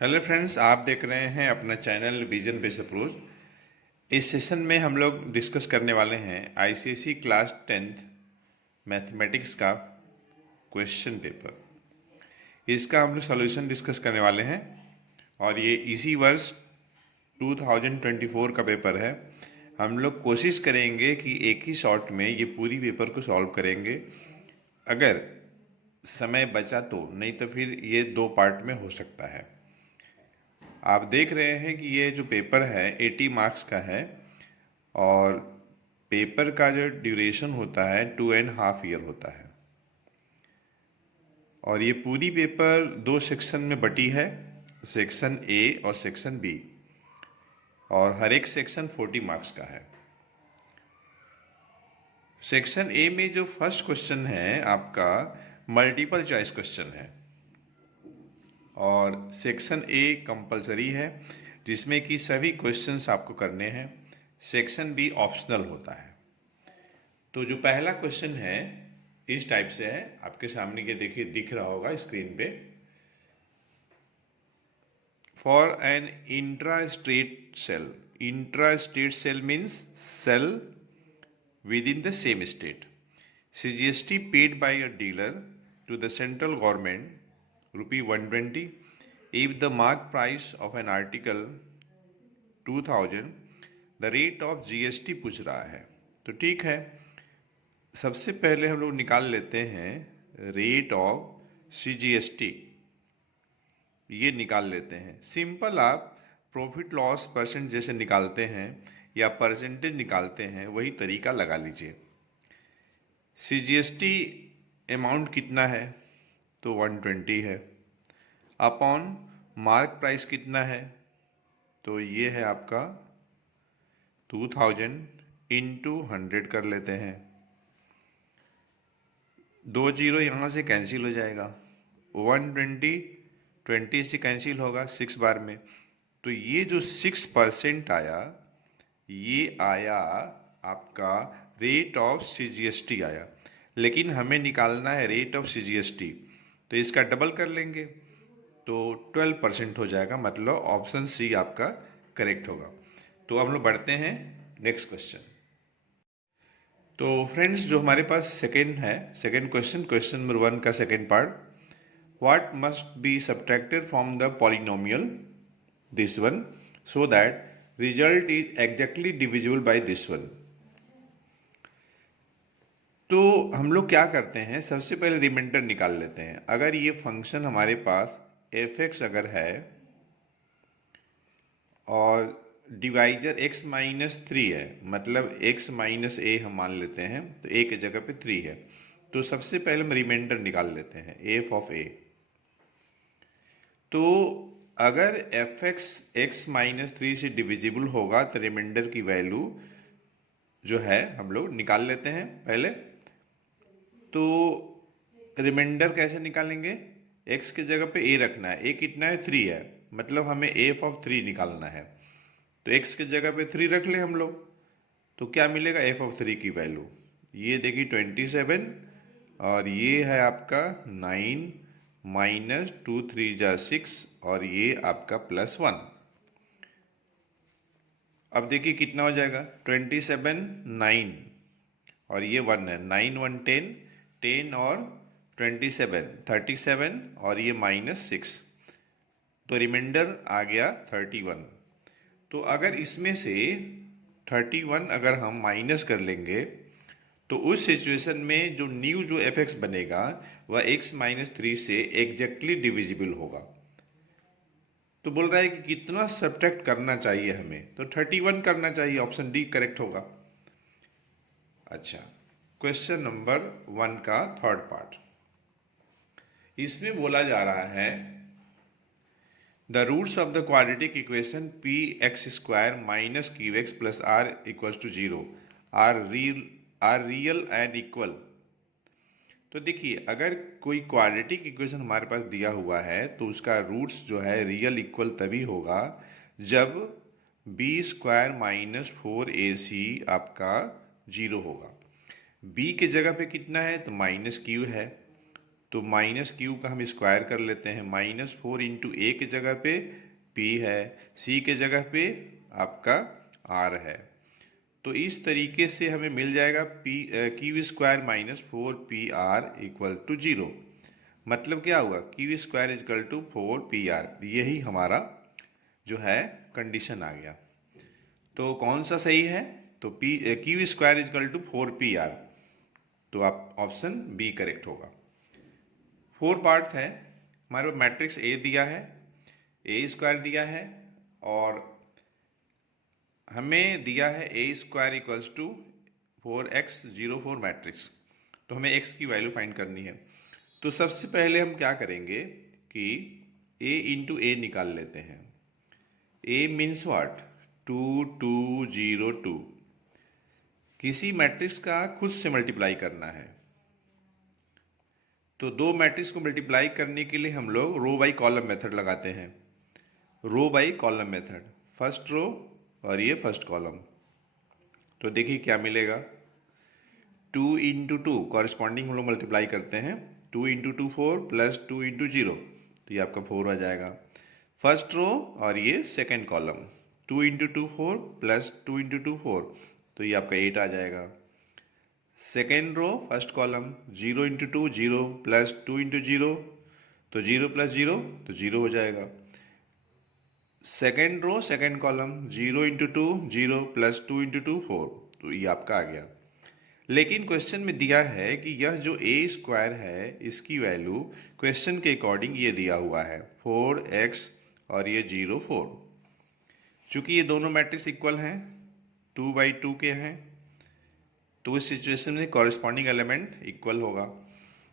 Hello friends, आप देख रहे हैं अपना चैनल विजन बेस्ड अप्रोच। इस सेशन में हम लोग डिस्कस करने वाले हैं आईसीएसई क्लास 10th मैथमेटिक्स का क्वेश्चन पेपर। इसका हम लोग सॉल्यूशन डिस्कस करने वाले हैं और ये इसी वर्ष 2024 का पेपर है। हम लोग कोशिश करेंगे कि एक ही शॉट में ये पूरी पेपर को सॉल्व करेंगे, अगर समय बचा तो, नहीं तो फिर ये 2 पार्ट में हो सकता है। आप देख रहे हैं कि ये जो पेपर है 80 मार्क्स का है और पेपर का जो ड्यूरेशन होता है 2.5 ईयर होता है। और ये पूरी पेपर 2 सेक्शन में बटी है, सेक्शन ए और सेक्शन बी, और हर एक सेक्शन 40 मार्क्स का है। सेक्शन ए में जो फर्स्ट क्वेश्चन है आपका मल्टीपल चॉइस क्वेश्चन है और सेक्शन ए कंपलसरी है जिसमें कि सभी क्वेश्चंस आपको करने हैं। सेक्शन बी ऑप्शनल होता है। तो जो पहला क्वेश्चन है इस टाइप से है, आपके सामने ये देखिए दिख रहा होगा स्क्रीन पे। For an intra state means sale within the same state, CGST paid by a dealer to the central government rupee 120 if the mark price of an article 2000, the rate of GST पूछ रहा है। तो ठीक है, सबसे पहले हम लोग निकाल लेते हैं रेट ऑफ CGST, ये निकाल लेते हैं। सिंपल आप प्रॉफिट लॉस परसेंट जैसे निकालते हैं या परसेंटेज निकालते हैं वही तरीका लगा लीजिए। CGST अमाउंट कितना है तो 120 है, अपॉन मार्क प्राइस कितना है तो ये है आपका 2000 इंटू 100 कर लेते हैं। 2 जीरो यहाँ से कैंसिल हो जाएगा, 120 20 से कैंसिल होगा 6 बार में, तो ये जो 6% आया ये आया आपका रेट ऑफ CGST आया। लेकिन हमें निकालना है रेट ऑफ CGST, तो इसका डबल कर लेंगे तो 12% हो जाएगा, मतलब ऑप्शन सी आपका करेक्ट होगा। तो हम लोग बढ़ते हैं नेक्स्ट क्वेश्चन। तो फ्रेंड्स, जो हमारे पास सेकेंड है, सेकेंड क्वेश्चन नंबर 1 का second part, what must be subtracted from the polynomial this one so that result is exactly divisible by this one. तो हम लोग क्या करते हैं, सबसे पहले रिमाइंडर निकाल लेते हैं। अगर ये फंक्शन हमारे पास f(x) अगर है और डिवाइजर x-3 है, मतलब x-a हम मान लेते हैं, तो a की जगह पे 3 है, तो सबसे पहले हम रिमाइंडर निकाल लेते हैं f ऑफ a। तो अगर f(x) x-3 से डिविजिबल होगा तो रिमाइंडर की वैल्यू जो है हम लोग निकाल लेते हैं पहले। तो रिमाइंडर कैसे निकालेंगे, x की जगह पे a रखना है, a कितना है 3 है, मतलब हमें f ऑफ 3 निकालना है, तो x की जगह पे 3 रख ले हम लोग, तो क्या मिलेगा f ऑफ 3 की वैल्यू, ये देखिए 27 और ये है आपका 9 माइनस 2 3 जा 6 और ये आपका +1। अब देखिए कितना हो जाएगा, 27 9 और ये 1 है, 9 1 10 10 और 27 37 और ये -6, तो रिमाइंडर आ गया 31। तो अगर इसमें से 31 अगर हम माइनस कर लेंगे तो उस सिचुएशन में जो न्यू जो f(x) बनेगा वह x-3 से एग्जैक्टली डिविजिबल होगा। तो बोल रहा है कि कितना सब्ट्रैक्ट करना चाहिए हमें, तो 31 करना चाहिए, ऑप्शन डी करेक्ट होगा। अच्छा, क्वेश्चन नंबर 1 का थर्ड पार्ट, इसमें बोला जा रहा है the roots of the quadratic equation px² minus qx plus r equals to 0 are real and equal. तो देखिए, अगर कोई क्वाड्रेटिक इक्वेशन हमारे पास दिया हुआ है तो उसका रूट्स जो है रियल इक्वल तभी होगा जब b² माइनस 4ac आपका 0 होगा। b की जगह पे कितना है तो -q है, तो माइनस क्यू का हम स्क्वायर कर लेते हैं। -4 इंटू ए के जगह पे पी है, सी के जगह पे आपका आर है। तो इस तरीके से हमें मिल जाएगा Q square -4PR equal to 0। मतलब क्या हुआ, Q square equal to 4PR, यही हमारा जो है कंडीशन आ गया। तो कौन सा सही है, तो Q square equal to 4PR, तो आप ऑप्शन बी करेक्ट होगा। 4 पार्ट है हमारे पास, मैट्रिक्स ए दिया है, ए स्क्वायर दिया है, और हमें दिया है A square equals to 4x04 matrix. तो हमें x की वैल्यू फाइंड करनी है। तो सबसे पहले हम क्या करेंगे कि a इंटू ए निकाल लेते हैं। a means what, 2202। किसी मैट्रिक्स का खुद से मल्टीप्लाई करना है। तो दो मैट्रिक्स को मल्टीप्लाई करने के लिए हम लोग रो बाई कॉलम मेथड लगाते हैं। Row by column method, first row और ये फर्स्ट कॉलम। तो देखिए क्या मिलेगा, 2 इंटू टू कॉरेस्पॉन्डिंग हम लोग मल्टीप्लाई करते हैं। 2 इंटू टू 4 प्लस 2 इंटू 0, तो ये आपका 4 आ जाएगा। फर्स्ट रो और ये second column, 2 into two 4 plus 2 into two 4, तो ये आपका 8 आ जाएगा। Second row first column, 0 into two 0 plus 2 into 0, तो 0 प्लस 0 तो 0 हो जाएगा। Second row second column, 0 into two 0 plus 2 into two 4, तो ये आपका आ गया। लेकिन क्वेश्चन में दिया है कि यह जो ए स्क्वायर है इसकी वैल्यू क्वेश्चन के अकॉर्डिंग ये दिया हुआ है 4x और ये 0 4। चूंकि ये दोनों मैट्रिक्स इक्वल हैं, 2/2 के हैं, तो इस सिचुएशन में कॉरेस्पॉन्डिंग एलिमेंट इक्वल होगा।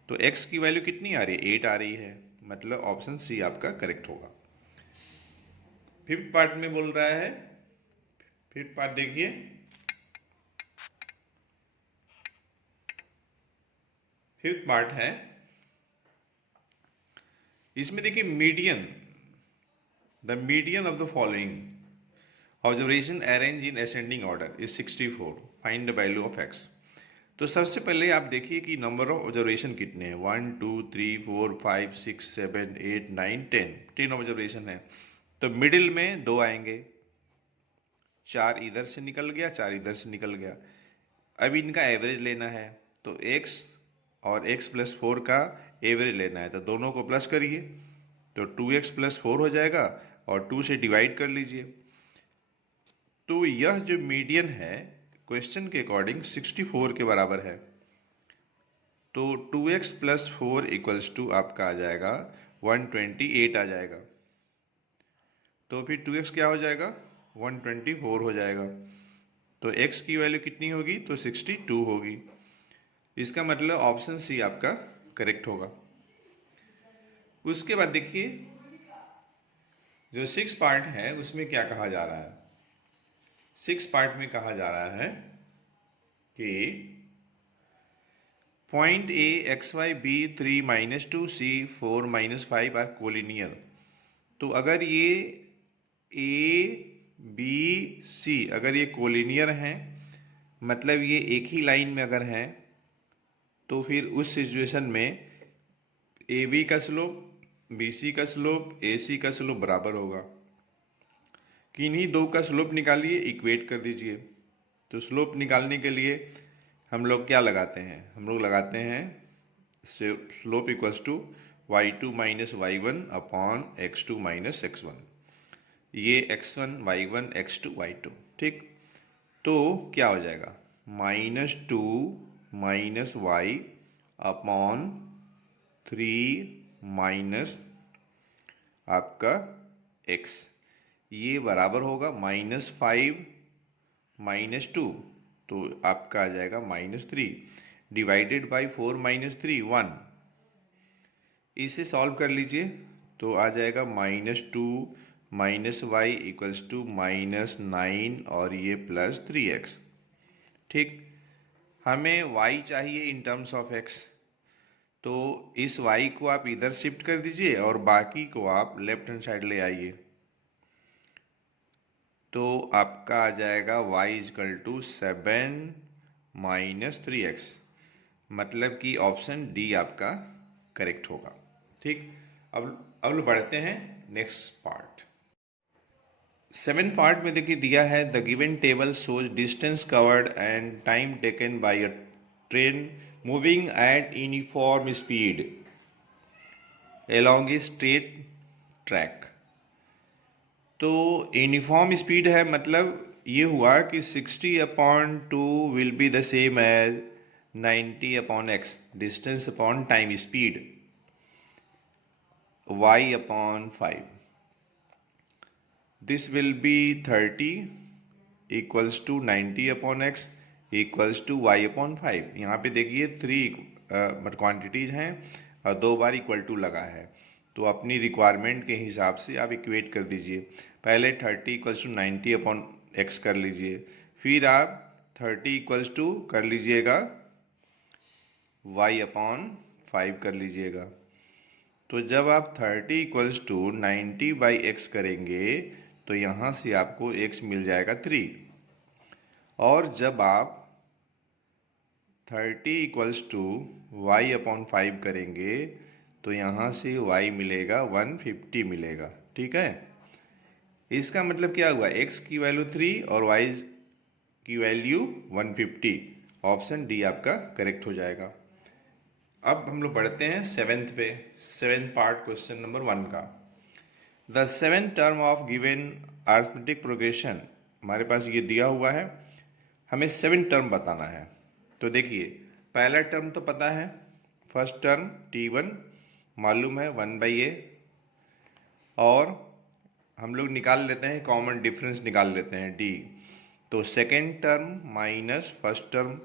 तो x की वैल्यू कितनी आ रही है, 8 आ रही है, मतलब ऑप्शन सी आपका करेक्ट होगा। फिफ्थ पार्ट में बोल रहा है, फिफ्थ पार्ट देखिए, फिफ्थ पार्ट है, इसमें देखिए median, the median of the following observation arrange in ascending order is 64, find the value of x। तो सबसे पहले आप देखिए कि नंबर ऑफ ऑब्जर्वेशन कितने हैं, 1 2 3 4 5 6 7 8 9 10 ऑब्जर्वेशन है। तो मिडिल में 2 आएंगे, 4 इधर से निकल गया, 4 इधर से निकल गया। अब इनका एवरेज लेना है, तो x और x प्लस 4 का एवरेज लेना है, तो दोनों को प्लस करिए, तो 2x प्लस 4 हो जाएगा और 2 से डिवाइड कर लीजिए। तो यह जो मीडियन है क्वेश्चन के अकॉर्डिंग 64 के बराबर है। तो 2x प्लस 4 इक्वल्स टू आपका आ जाएगा 128 आ जाएगा। तो फिर 2x क्या हो जाएगा, 124 हो जाएगा। तो x की वैल्यू कितनी होगी, तो 62 होगी। इसका मतलब ऑप्शन सी आपका करेक्ट होगा। उसके बाद देखिए जो 6 पार्ट है उसमें क्या कहा जा रहा है। 6 पार्ट में कहा जा रहा है कि point A XY B 3 - 2 C 4 - 5 are collinear. तो अगर ये A B C अगर ये कोलिनियर हैं, मतलब ये एक ही लाइन में अगर हैं, तो फिर उस सिचुएशन में AB का स्लोप, BC का स्लोप, AC का स्लोप बराबर होगा। किन्हीं दो का स्लोप निकालिए, इक्वेट कर दीजिए। तो स्लोप निकालने के लिए हम लोग क्या लगाते हैं, हम लोग लगाते हैं slope equals to y2 - y1 upon x2 - x1। ये x1 y1 x2 y2, ठीक। तो क्या हो जाएगा, -2 - y अपॉन 3 माइनस आपका x, ये बराबर होगा -5 - 2, तो आपका आ जाएगा -3 डिवाइडेड बाई 4 - 3 1। इसे सॉल्व कर लीजिए तो आ जाएगा -2 - y इक्वल्स टू -9 और ये +3x, ठीक। हमें y चाहिए इन टर्म्स ऑफ x, तो इस y को आप इधर शिफ्ट कर दीजिए और बाकी को आप लेफ्ट हैंड साइड ले आइए। तो आपका आ जाएगा y इक्वल टू 7 - 3x, मतलब कि ऑप्शन डी आपका करेक्ट होगा। ठीक, अब बढ़ते हैं नेक्स्ट पार्ट। 7 पार्ट में देखिए दिया है the given table shows distance covered and time taken by a train moving at uniform speed along a straight track. तो यूनिफॉर्म स्पीड है, मतलब ये हुआ कि 60/2 will be the same as 90/x distance upon time speed y/5। This will be 30 equals to 90/x equals to y/5। यहाँ पे देखिए 3 quantities हैं और 2 बार इक्वल टू लगा है, तो अपनी रिक्वायरमेंट के हिसाब से आप इक्वेट कर दीजिए। पहले 30 इक्वल्स टू 90/x कर लीजिए, फिर आप 30 इक्वल्स टू कर लीजिएगा y/5 कर लीजिएगा। तो जब आप 30 इक्वल्स टू 90/x करेंगे तो यहाँ से आपको x मिल जाएगा 3, और जब आप 30 इक्वल्स टू y/5 करेंगे तो यहाँ से y मिलेगा 150 मिलेगा। ठीक है, इसका मतलब क्या हुआ, x की वैल्यू 3 और y की वैल्यू 150। ऑप्शन डी आपका करेक्ट हो जाएगा। अब हम लोग बढ़ते हैं 7th पे, 7th पार्ट क्वेश्चन नंबर 1 का। The 7th term of given arithmetic progression, हमारे पास ये दिया हुआ है, हमें 7 टर्म बताना है। तो देखिए पहला टर्म तो पता है, फर्स्ट टर्म t1 मालूम है 1/a, और हम लोग निकाल लेते हैं कॉमन डिफरेंस निकाल लेते हैं d। तो second term minus first term,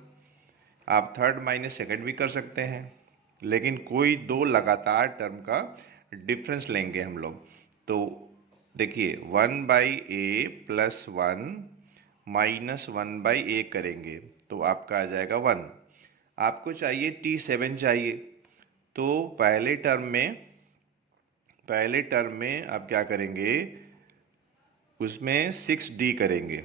आप थर्ड माइनस सेकेंड भी कर सकते हैं, लेकिन कोई 2 लगातार टर्म का डिफरेंस लेंगे हम लोग। तो देखिए 1/a प्लस 1 माइनस 1/a करेंगे तो आपका आ जाएगा 1। आपको चाहिए t7 चाहिए, तो पहले टर्म में आप क्या करेंगे, उसमें 6d करेंगे।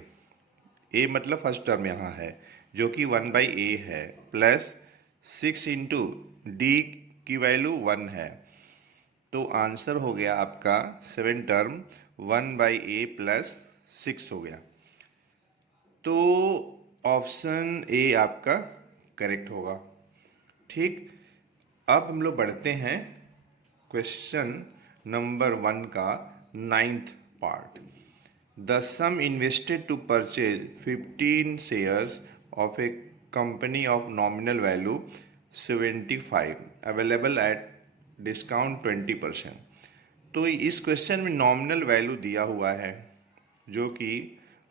a मतलब फर्स्ट टर्म यहाँ है जो कि 1/a है, प्लस 6 इंटू डी की वैल्यू 1 है, तो आंसर हो गया आपका 7 टर्म 1/a प्लस 6 हो गया। तो ऑप्शन ए आपका करेक्ट होगा। ठीक, अब हम लोग बढ़ते हैं क्वेश्चन नंबर 1 का 9th part. The sum invested to purchase 15 shares of a company of nominal value 75 available at discount 20%। तो इस क्वेश्चन में नॉमिनल वैल्यू दिया हुआ है जो कि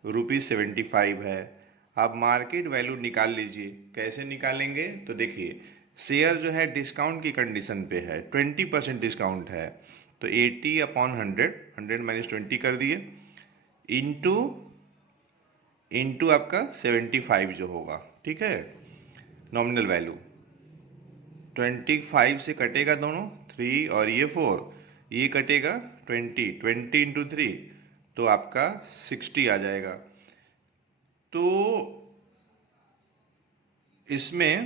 ₹75 है। आप मार्केट वैल्यू निकाल लीजिए। कैसे निकालेंगे, तो देखिए शेयर जो है डिस्काउंट की कंडीशन पे है, 20% डिस्काउंट है, तो 80/100, 100 माइनस 20 कर दिए, इंटू आपका 75 जो होगा। ठीक है, नॉमिनल वैल्यू 25 से कटेगा दोनों 3 और ये 4, ये कटेगा 20 इंटू 3, तो आपका 60 आ जाएगा। तो इसमें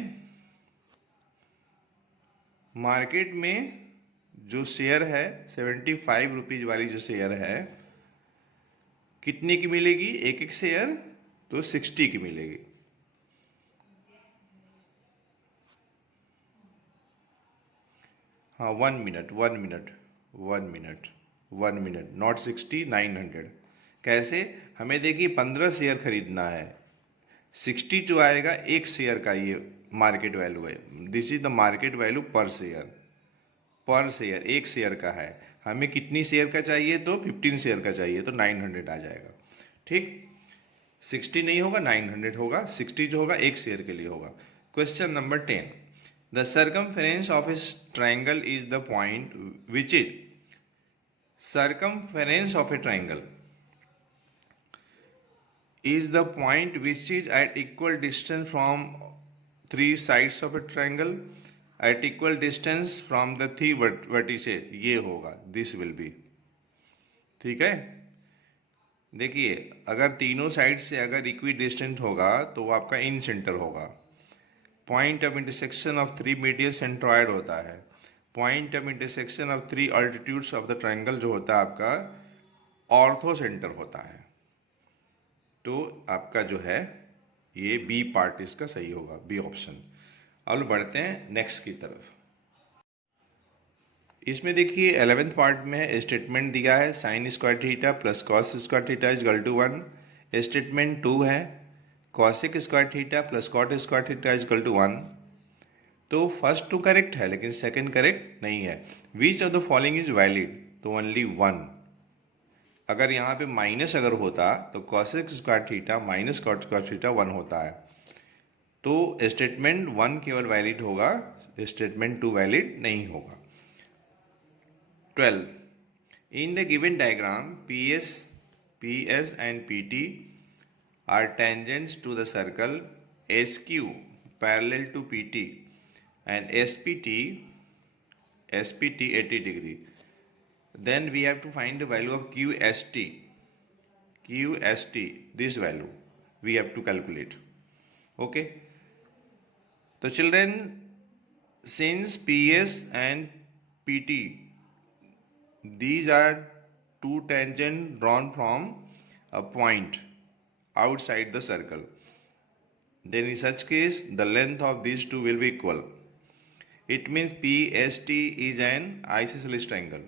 मार्केट में जो शेयर है 75 रुपीज वाली जो शेयर है कितने की मिलेगी, एक शेयर तो 60 की मिलेगी। हाँ 1 मिनट, नॉट 60, 900। कैसे, हमें देखिए 15 शेयर खरीदना है, 60 जो आएगा एक शेयर का ये मार्केट वैल्यू है। This is the market value पर शेयर एक शेयर का है। हमें कितनी शेयर का चाहिए, तो 15 शेयर का चाहिए, तो 900 आ जाएगा। ठीक, 60 नहीं होगा 900 होगा, 60 जो होगा एक शेयर के लिए होगा। Question number 10, the circumference of A triangle is the point which is, circumference of a triangle is the point which is at equal distance from 3 sides of a triangle at equal distance from the 3 vertices, ये होगा, this will be। ठीक है, देखिए अगर तीनों side से अगर equi distant होगा तो वो आपका इन सेंटर होगा। Point of intersection of 3 medial centroid होता है। Point of intersection of 3 altitudes of the triangle जो होता है आपका ऑर्थो सेंटर होता है। तो आपका जो है ये बी पार्ट इसका सही होगा, बी ऑप्शन। अब बढ़ते हैं नेक्स्ट की तरफ। इसमें देखिए 11th पार्ट में स्टेटमेंट दिया है sine square theta plus cos square theta is equal to 1। Statement 2 है cosec square theta plus cot square theta is equal to 1। तो फर्स्ट टू करेक्ट है लेकिन सेकंड करेक्ट नहीं है। Which of the following is valid, तो only 1। अगर यहाँ पे माइनस अगर होता तो cosec square theta minus cot square theta 1 होता है। तो स्टेटमेंट 1 केवल वैलिड होगा, स्टेटमेंट 2 वैलिड नहीं होगा। 12. In the given diagram, PS and PT are tangents to the circle SQ parallel to PT and SPT 80 degree. Then we have to find the value of QST. This value we have to calculate. Okay. So children, since PS and PT, these are two tangents drawn from a point outside the circle, then in such case the length of these two will be equal. It means PST is an isosceles triangle,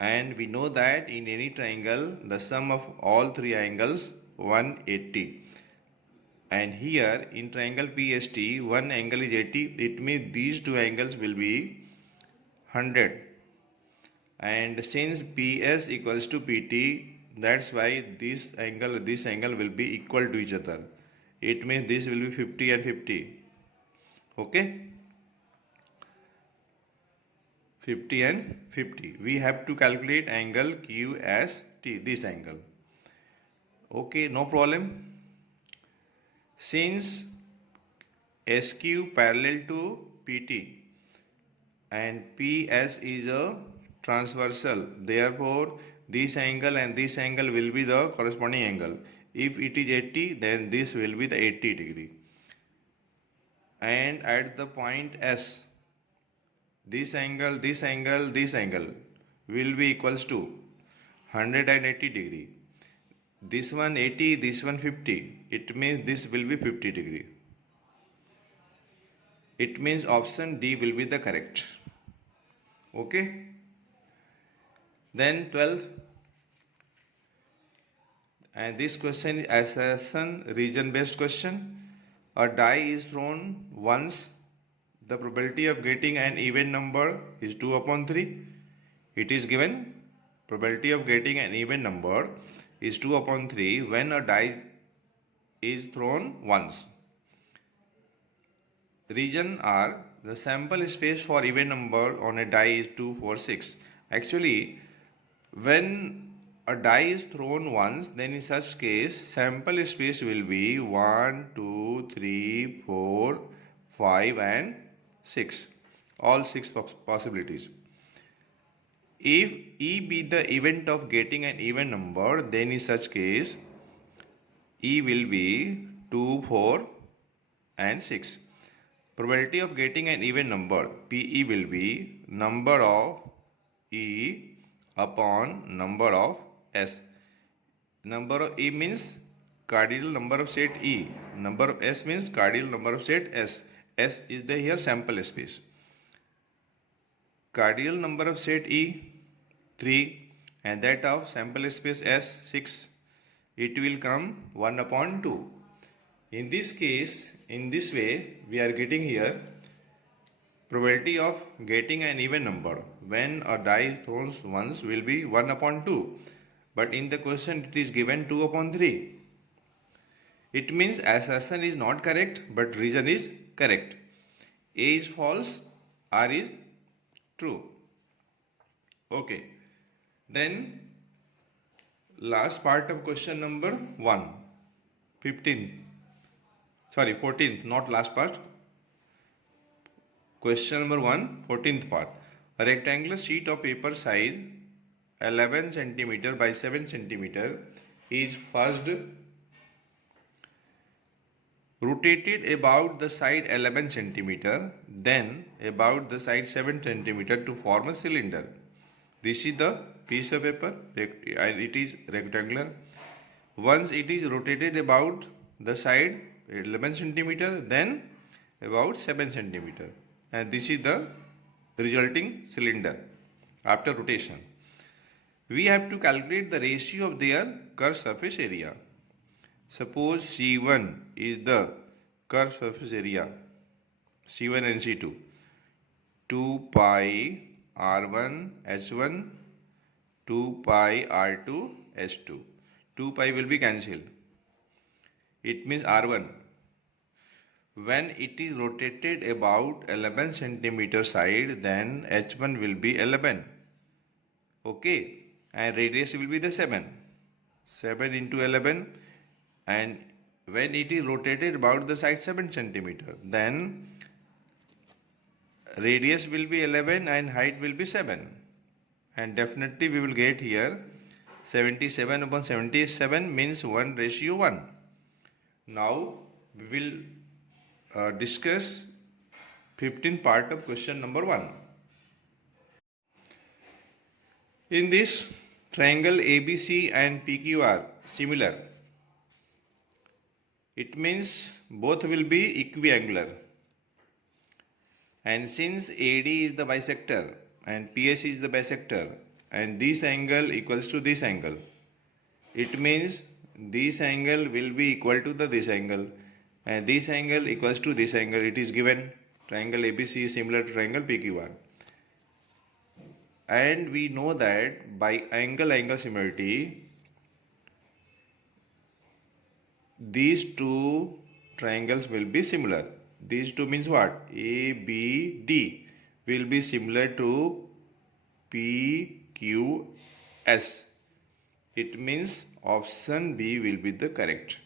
and we know that in any triangle the sum of all three angles 180, and here in triangle PST one angle is 80. It means these two angles will be 100. And since PS equals to PT, that's why this angle will be equal to each other. It means this will be 50 and 50. Okay, 50 and 50. We have to calculate angle QST, this angle. Okay, no problem. Since SQ parallel to PT and PS is a transversal, therefore this angle and this angle will be the corresponding angle. If it is 80, then this will be the 80 degree. And at the point S, this angle will be equals to 180 degree. This one 80, this one 50. It means this will be 50 degree. It means option D will be the correct. Okay. Then 12, and this question is assertion region based question. A die is thrown once, the probability of getting an even number is 2/3. It is given probability of getting an even number is 2/3 when a die is thrown once. Region are the sample space for even number on a die is 2, 4, 6. Actually, when a die is thrown once, then in such case sample space will be 1, 2, 3, 4, 5 and 6. All 6 possibilities. If E be the event of getting an even number, then in such case E will be 2, 4 and 6. Probability of getting an even number, PE will be number of E upon number of S. Number of E means cardinal number of set E. Number of S means cardinal number of set S. S is the here sample space. Cardinal number of set E 3 and that of sample space S 6. It will come 1/2. In this case, in this way, we are getting here probability of getting an even number when a die is thrown once will be 1/2. But in the question it is given 2/3. It means assertion is not correct but reason is correct. A is false, R is true. Okay. Then last part of question number 1, 14th, not last part. Question number 1, 14th part. A rectangular sheet of paper size 11 cm by 7 cm is first rotated about the side 11 centimeter, then about the side 7 centimeter to form a cylinder. This is the piece of paper, it is rectangular. Once it is rotated about the side 11 centimeter, then about 7 centimeter, and this is the resulting cylinder after rotation. We have to calculate the ratio of their curved surface area. Suppose C1 is the curved surface area, C1 and C2, 2 pi R1 H1, 2 pi R2 H2. 2 pi will be cancelled. It means R1. When it is rotated about 11 centimeter side, then H1 will be 11. Okay, and radius will be the 7. 7 into 11, and when it is rotated about the side 7 centimeter, then radius will be 11 and height will be 7. And definitely we will get here 77 upon 77 means 1:1. Now we will discuss 15th part of question number 1. In this, triangle ABC and PQ are similar. It means both will be equiangular. And since AD is the bisector and PS is the bisector, and this angle equals to this angle, it means this angle will be equal to this angle, and this angle equals to this angle. It is given triangle ABC is similar to triangle PQR. And we know that by angle similarity, these two triangles will be similar. These two means what? ABD will be similar to PQS. It means option B will be the correct.